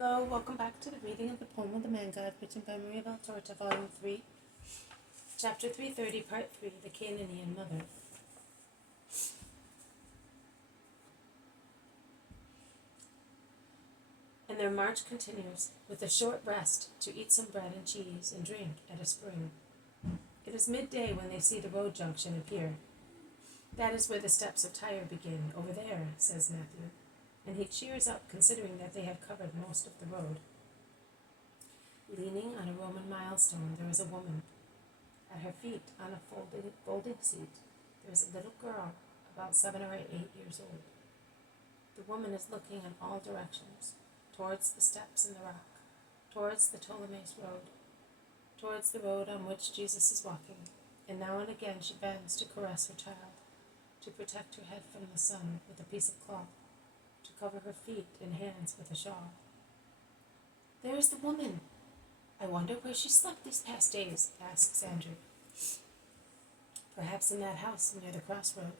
Hello, welcome back to the reading of the poem of the Man God, written by Maria Valtorta, Volume 3, Chapter 330, Part 3, The Cananean Mother. And their march continues, with a short rest to eat some bread and cheese and drink at a spring. It is midday when they see the road junction appear. That is where the steps of Tyre begin, over there, says Matthew, and he cheers up considering that they have covered most of the road. Leaning on a Roman milestone, there is a woman. At her feet, on a folding seat, there is a little girl, about 7 or 8 years old. The woman is looking in all directions, towards the steps in the rock, towards the Ptolemais road, towards the road on which Jesus is walking, and now and again she bends to caress her child, to protect her head from the sun with a piece of cloth, to cover her feet and hands with a shawl. There is the woman! I wonder where she slept these past days, asks Andrew. Perhaps in that house near the crossroad.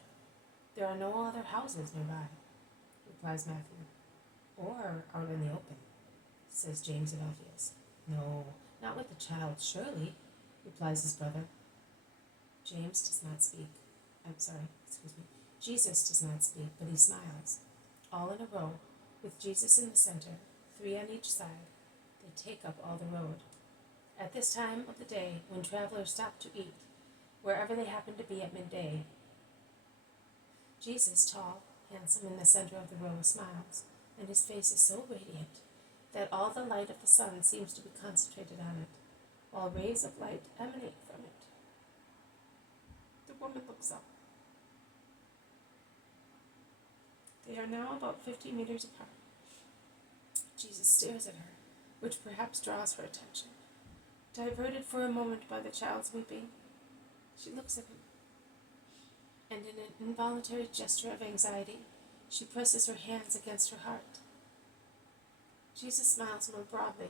There are no other houses nearby, replies Matthew. Or out in the open, says James of Alphaeus. No, not with the child, surely, replies his brother. Jesus does not speak, but he smiles. All in a row, with Jesus in the center, 3 on each side, they take up all the road. At this time of the day, when travelers stop to eat, wherever they happen to be at midday, Jesus, tall, handsome in the center of the row, smiles, and his face is so radiant that all the light of the sun seems to be concentrated on it, while rays of light emanate from it. The woman looks up. They are now about 50 meters apart. Jesus stares at her, which perhaps draws her attention. Diverted for a moment by the child's weeping, she looks at him, and in an involuntary gesture of anxiety, she presses her hands against her heart. Jesus smiles more broadly,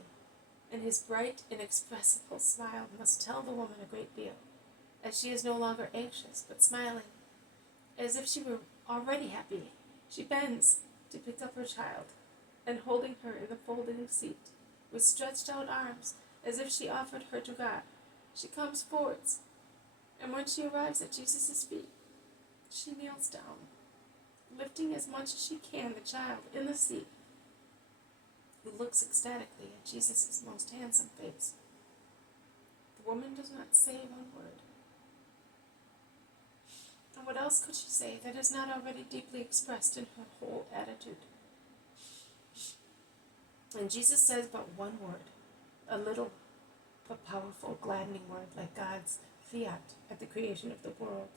and his bright, inexpressible smile must tell the woman a great deal, as she is no longer anxious, but smiling, as if she were already happy. She bends to pick up her child, and holding her in the folding seat, with stretched out arms, as if she offered her to God, she comes forwards, and when she arrives at Jesus' feet, she kneels down, lifting as much as she can the child in the seat, who looks ecstatically at Jesus' most handsome face. The woman does not say one word. And what else could she say that is not already deeply expressed in her whole attitude? And Jesus says but one word, a little but powerful, gladdening word like God's fiat at the creation of the world.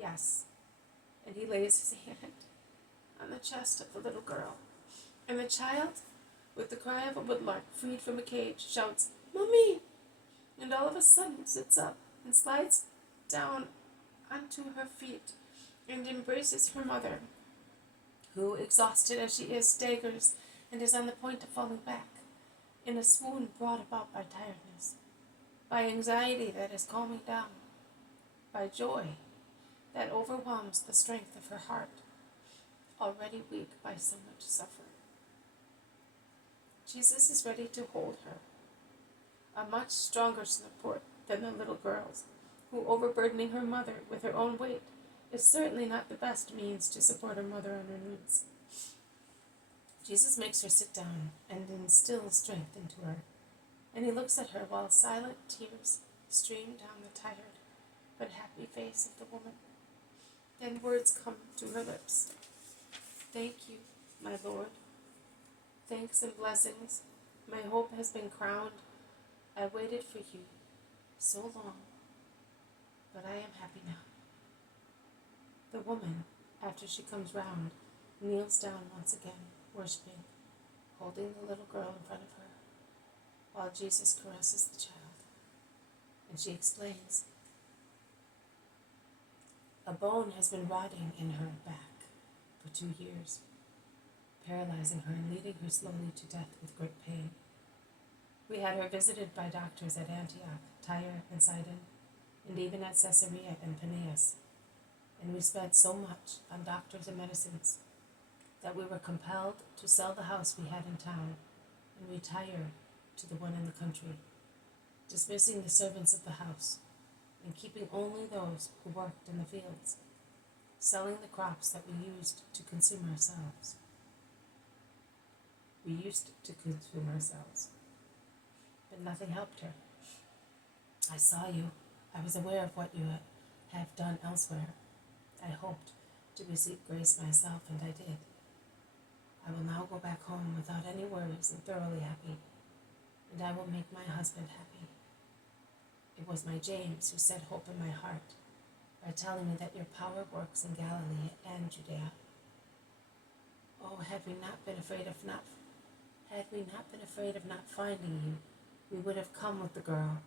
Yes. And he lays his hand on the chest of the little girl. And the child, with the cry of a woodlark freed from a cage, shouts, "Mommy!" And all of a sudden sits up and slides down onto her feet and embraces her mother, who, exhausted as she is, staggers and is on the point of falling back, in a swoon brought about by tiredness, by anxiety that is calming down, by joy that overwhelms the strength of her heart, already weak by so much suffering. Jesus is ready to hold her, a much stronger support than the little girl's, who, overburdening her mother with her own weight, is certainly not the best means to support her mother on her knees. Jesus makes her sit down and instills strength into her, and he looks at her while silent tears stream down the tired but happy face of the woman. Then words come to her lips. "Thank you, my Lord. Thanks and blessings. My hope has been crowned. I waited for you so long, but I am happy now." The woman, after she comes round, kneels down once again, worshipping, holding the little girl in front of her, while Jesus caresses the child. And she explains, "A bone has been rotting in her back for 2 years, paralyzing her and leading her slowly to death with great pain. We had her visited by doctors at Antioch, Tyre, and Sidon, and even at Caesarea and Paneas, and we spent so much on doctors and medicines. that we were compelled to sell the house we had in town and retire to the one in the country, dismissing the servants of the house and keeping only those who worked in the fields, selling the crops that we used to consume ourselves. We used to consume ourselves, but nothing helped her. I saw you. I was aware of what you have done elsewhere. I hoped to receive grace myself, and I did. I will now go back home without any worries and thoroughly happy, and I will make my husband happy. It was my James who set hope in my heart by telling me that your power works in Galilee and Judea. Oh, had we not been afraid of not finding you, we would have come with the girl.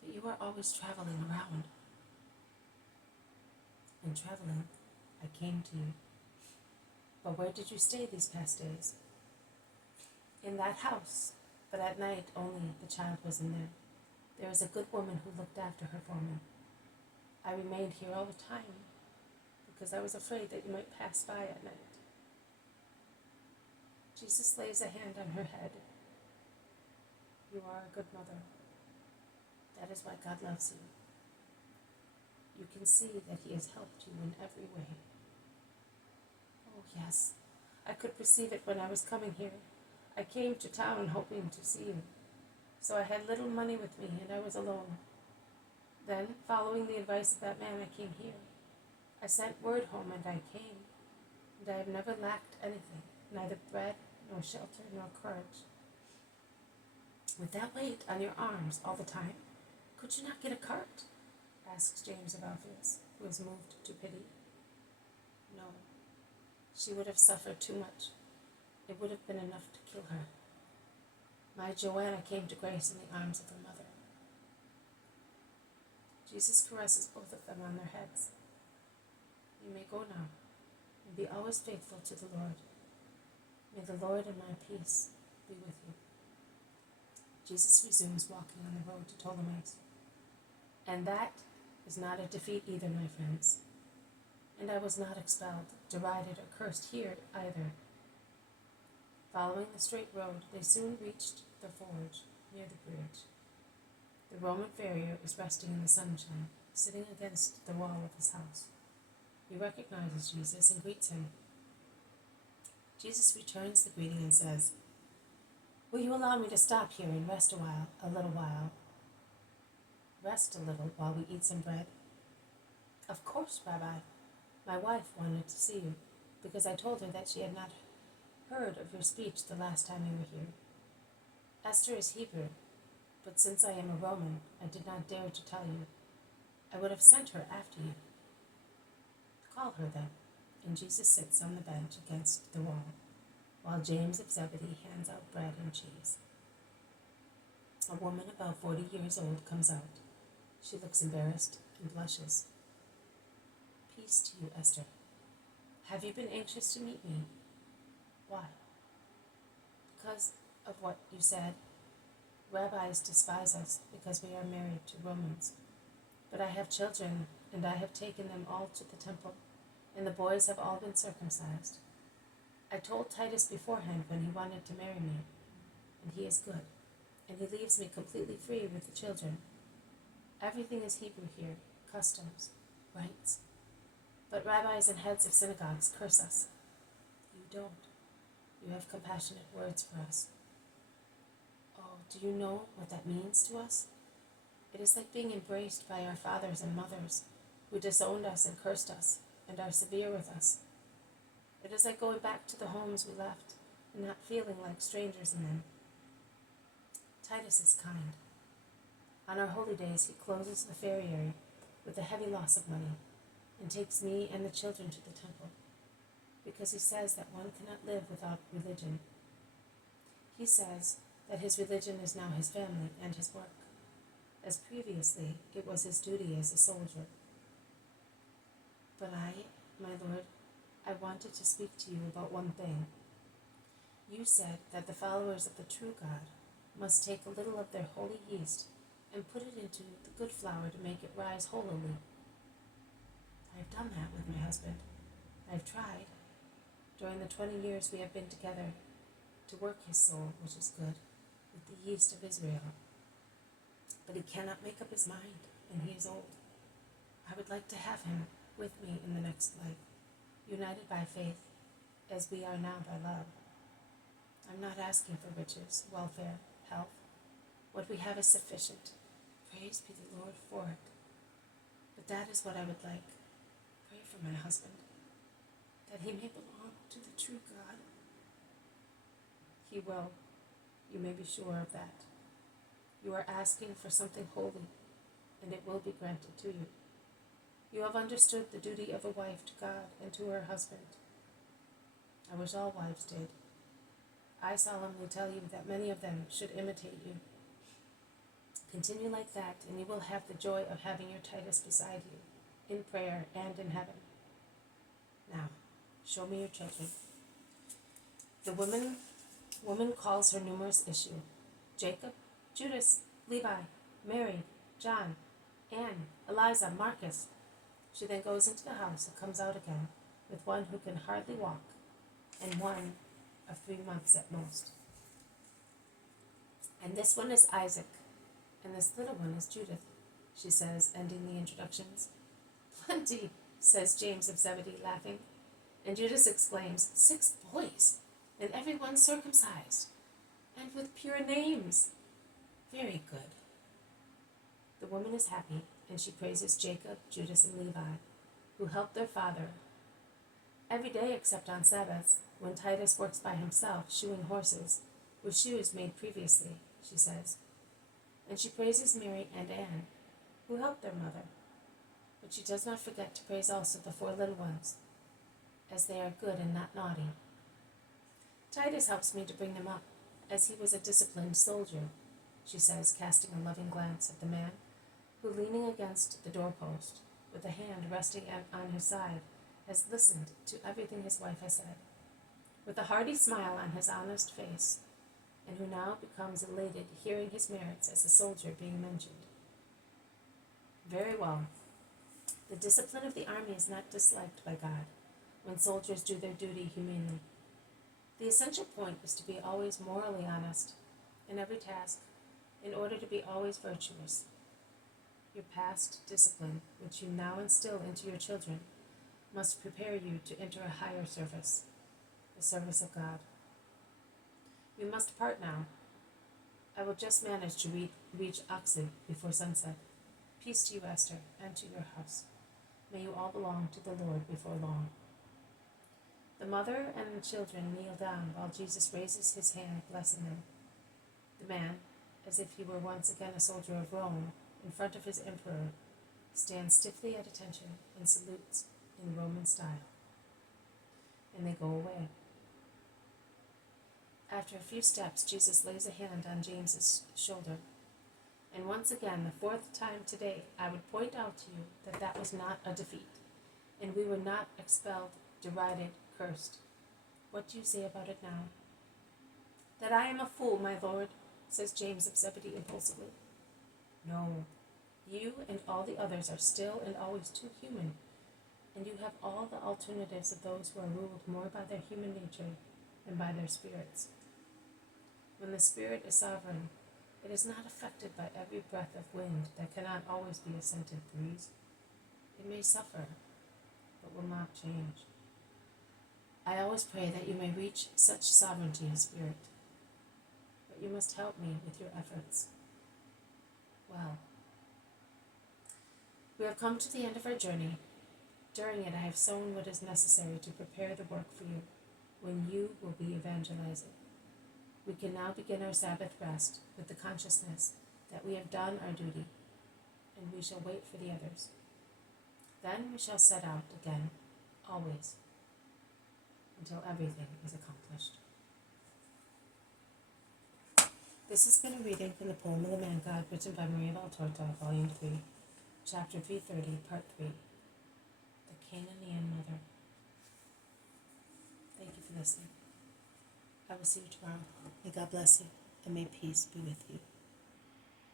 But you are always traveling around. And traveling, I came to you. But where did you stay these past days? In that house, but at night only the child was in there. There was a good woman who looked after her for me. I remained here all the time because I was afraid that you might pass by at night. Jesus lays a hand on her head. You are a good mother. That is why God loves you. You can see that He has helped you in every way. Oh, yes, I could perceive it when I was coming here. I came to town hoping to see you. So I had little money with me and I was alone. Then, following the advice of that man, I came here. I sent word home and I came. And I have never lacked anything, neither bread, nor shelter, nor courage. With that weight on your arms all the time, could you not get a cart? Asks James of Alphaeus, who is moved to pity. No, she would have suffered too much. It would have been enough to kill her. My Joanna came to grace in the arms of her mother. Jesus caresses both of them on their heads. You may go now, and be always faithful to the Lord. May the Lord and my peace be with you. Jesus resumes walking on the road to Ptolemais. And that is not a defeat either, my friends. And I was not expelled, derided, or cursed here either. Following the straight road, they soon reached the forge near the bridge. The Roman farrier is resting in the sunshine, sitting against the wall of his house. He recognizes Jesus and greets him. Jesus returns the greeting and says, "Will you allow me to stop here and rest a little while? Rest a little while we eat some bread?" "Of course, Rabbi. My wife wanted to see you, because I told her that she had not heard of your speech the last time you were here. Esther is Hebrew, but since I am a Roman, I did not dare to tell you. I would have sent her after you." "Call her then." And Jesus sits on the bench against the wall, while James of Zebedee hands out bread and cheese. A woman about 40 years old comes out. She looks embarrassed and blushes. "Peace to you, Esther. Have you been anxious to meet me?" "Why?" "Because of what you said. Rabbis despise us because we are married to Romans. But I have children, and I have taken them all to the temple, and the boys have all been circumcised. I told Titus beforehand when he wanted to marry me, and he is good, and he leaves me completely free with the children. Everything is Hebrew here, customs, rites. But rabbis and heads of synagogues curse us. You don't. You have compassionate words for us. Oh, do you know what that means to us? It is like being embraced by our fathers and mothers, who disowned us and cursed us, and are severe with us. It is like going back to the homes we left, and not feeling like strangers in them. Titus is kind. On our holy days, he closes the farrier with a heavy loss of money, and takes me and the children to the temple, because he says that one cannot live without religion. He says that his religion is now his family and his work, as previously it was his duty as a soldier. But I, my Lord, I wanted to speak to you about one thing. You said that the followers of the true God must take a little of their holy yeast and put it into the good flour to make it rise holily. I've done that with my husband. I've tried. during the 20 years we have been together, to work his soul, which is good, with the yeast of Israel. But he cannot make up his mind, and he is old. I would like to have him with me in the next life, united by faith, as we are now by love. I'm not asking for riches, welfare, health. What we have is sufficient. Praise be the Lord for it. But that is what I would like. Pray for my husband, that he may belong to the true God. He will. You may be sure of that. You are asking for something holy, and it will be granted to you. You have understood the duty of a wife to God and to her husband. I wish all wives did. I solemnly tell you that many of them should imitate you. Continue like that, and you will have the joy of having your Titus beside you, in prayer and in heaven. Now, show me your children. The woman calls her numerous issue: Jacob, Judas, Levi, Mary, John, Anne, Eliza, Marcus. She then goes into the house and comes out again with one who can hardly walk, and one of 3 months at most. And this one is Isaac, and this little one is Judith, she says, ending the introductions. Plenty, says James of Zebedee, laughing. And Judas exclaims, 6 boys, and every one circumcised, and with pure names. Very good. The woman is happy, and she praises Jacob, Judas, and Levi, who helped their father every day except on Sabbath, when Titus works by himself, shoeing horses, with shoes made previously, she says. And she praises Mary and Anne, who helped their mother. But she does not forget to praise also the 4 little ones, as they are good and not naughty. Titus helps me to bring them up, as he was a disciplined soldier, she says, casting a loving glance at the man who, leaning against the doorpost, with a hand resting on his side, has listened to everything his wife has said, with a hearty smile on his honest face, and who now becomes elated hearing his merits as a soldier being mentioned. Very well. The discipline of the army is not disliked by God when soldiers do their duty humanely. The essential point is to be always morally honest in every task, in order to be always virtuous. Your past discipline, which you now instill into your children, must prepare you to enter a higher service, the service of God. We must part now. I will just manage to reach Oxford before sunset. Peace to you, Esther, and to your house. May you all belong to the Lord before long. The mother and the children kneel down while Jesus raises his hand, blessing them. The man, as if he were once again a soldier of Rome, in front of his emperor, stands stiffly at attention and salutes in Roman style. And they go away. After a few steps, Jesus lays a hand on James's shoulder. And once again, the 4th time today, I would point out to you that that was not a defeat, and we were not expelled, derided, cursed. What do you say about it now? That I am a fool, my lord, says James of Zebedee impulsively. No, you and all the others are still and always too human, and you have all the alternatives of those who are ruled more by their human nature than by their spirits. When the spirit is sovereign, it is not affected by every breath of wind that cannot always be a scented breeze. It may suffer, but will not change. I always pray that you may reach such sovereignty of spirit, but you must help me with your efforts. Well, we have come to the end of our journey. During it, I have sown what is necessary to prepare the work for you, when you will be evangelizing. We can now begin our Sabbath rest with the consciousness that we have done our duty, and we shall wait for the others. Then we shall set out again, always, until everything is accomplished. This has been a reading from the poem of the Man God, written by Maria Valtorta, Volume 3, Chapter 330, Part 3, The Cananean Mother. Thank you for listening. I will see you tomorrow. May God bless you, and may peace be with you.